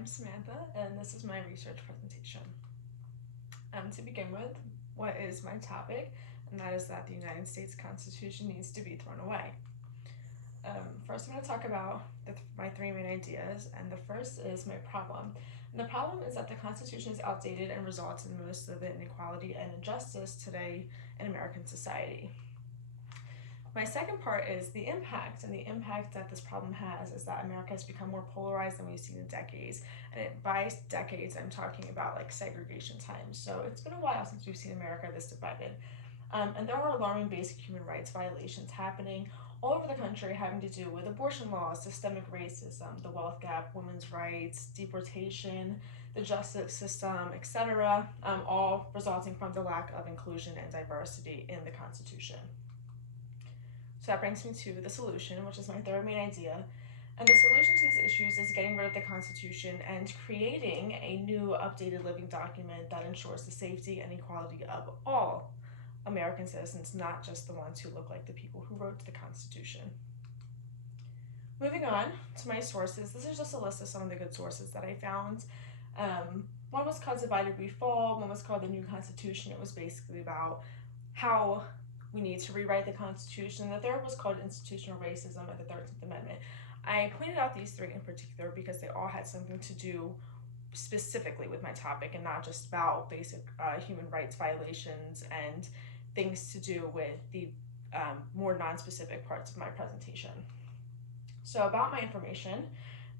I'm Samantha, and this is my research presentation. To begin with, what is my topic? And that is that the United States Constitution needs to be thrown away. First, I'm going to talk about my three main ideas, and the first is my problem. And the problem is that the Constitution is outdated and results in most of the inequality and injustice today in American society. My second part is the impact, and the impact that this problem has is that America has become more polarized than we've seen in decades. And by decades, I'm talking about like segregation times. So it's been a while since we've seen America this divided. And there are alarming basic human rights violations happening all over the country, having to do with abortion laws, systemic racism, the wealth gap, women's rights, deportation, the justice system, etc., all resulting from the lack of inclusion and diversity in the Constitution. So that brings me to the solution, which is my third main idea. And the solution to these issues is getting rid of the Constitution and creating a new updated living document that ensures the safety and equality of all American citizens, not just the ones who look like the people who wrote the Constitution. Moving on to my sources, this is just a list of some of the good sources that I found. One was called Divided We Fall, one was called The New Constitution. It was basically about how we need to rewrite the Constitution. The third was called Institutional Racism and the 13th Amendment. I pointed out these three in particular because they all had something to do specifically with my topic and not just about basic human rights violations and things to do with the more non-specific parts of my presentation. So about my information,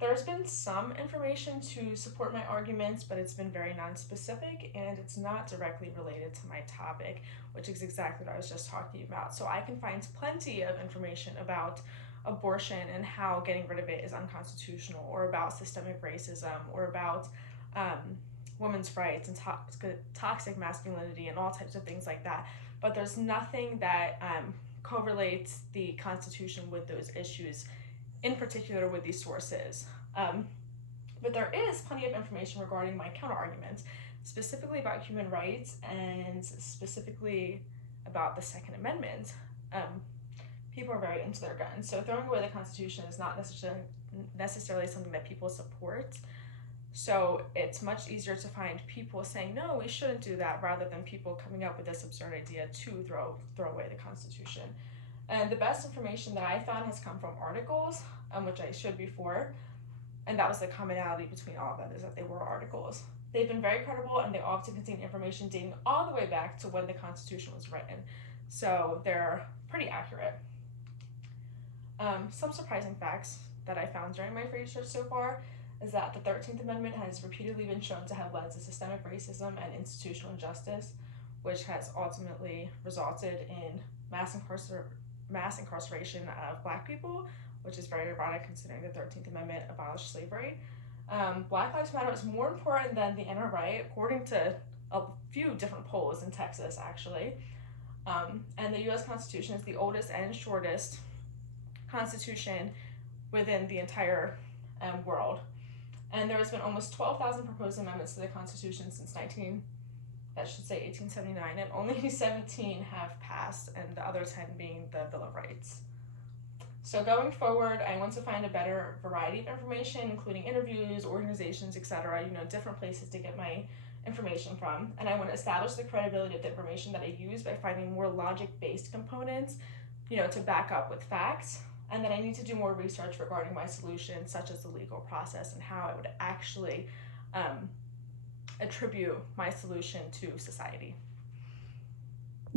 there's been some information to support my arguments, but it's been very non-specific and it's not directly related to my topic, which is exactly what I was just talking about. So I can find plenty of information about abortion and how getting rid of it is unconstitutional, or about systemic racism, or about women's rights and toxic masculinity and all types of things like that. But there's nothing that correlates the Constitution with those issues, in particular with these sources. But there is plenty of information regarding my counter-arguments, specifically about human rights and specifically about the Second Amendment. People are very into their guns, so throwing away the Constitution is not necessarily something that people support. So it's much easier to find people saying, no, we shouldn't do that, rather than people coming up with this absurd idea to throw away the Constitution. And the best information that I found has come from articles, which I showed before, and that was the commonality between all of them, is that they were articles. They've been very credible, and they often contain information dating all the way back to when the Constitution was written. So they're pretty accurate. Some surprising facts that I found during my research so far is that the 13th Amendment has repeatedly been shown to have led to systemic racism and institutional injustice, which has ultimately resulted in mass incarceration of Black people, which is very ironic considering the 13th Amendment abolished slavery. Black Lives Matter is more important than the NRA, according to a few different polls in Texas, actually. And the US Constitution is the oldest and shortest constitution within the entire world. And there has been almost 12,000 proposed amendments to the Constitution since 1879, and only 17 have passed, and the other 10 being the Bill of Rights. So going forward, I want to find a better variety of information, including interviews, organizations, etc., different places to get my information from. And I want to establish the credibility of the information that I use by finding more logic-based components, to back up with facts. And then I need to do more research regarding my solution, such as the legal process and how I would actually attribute my solution to society.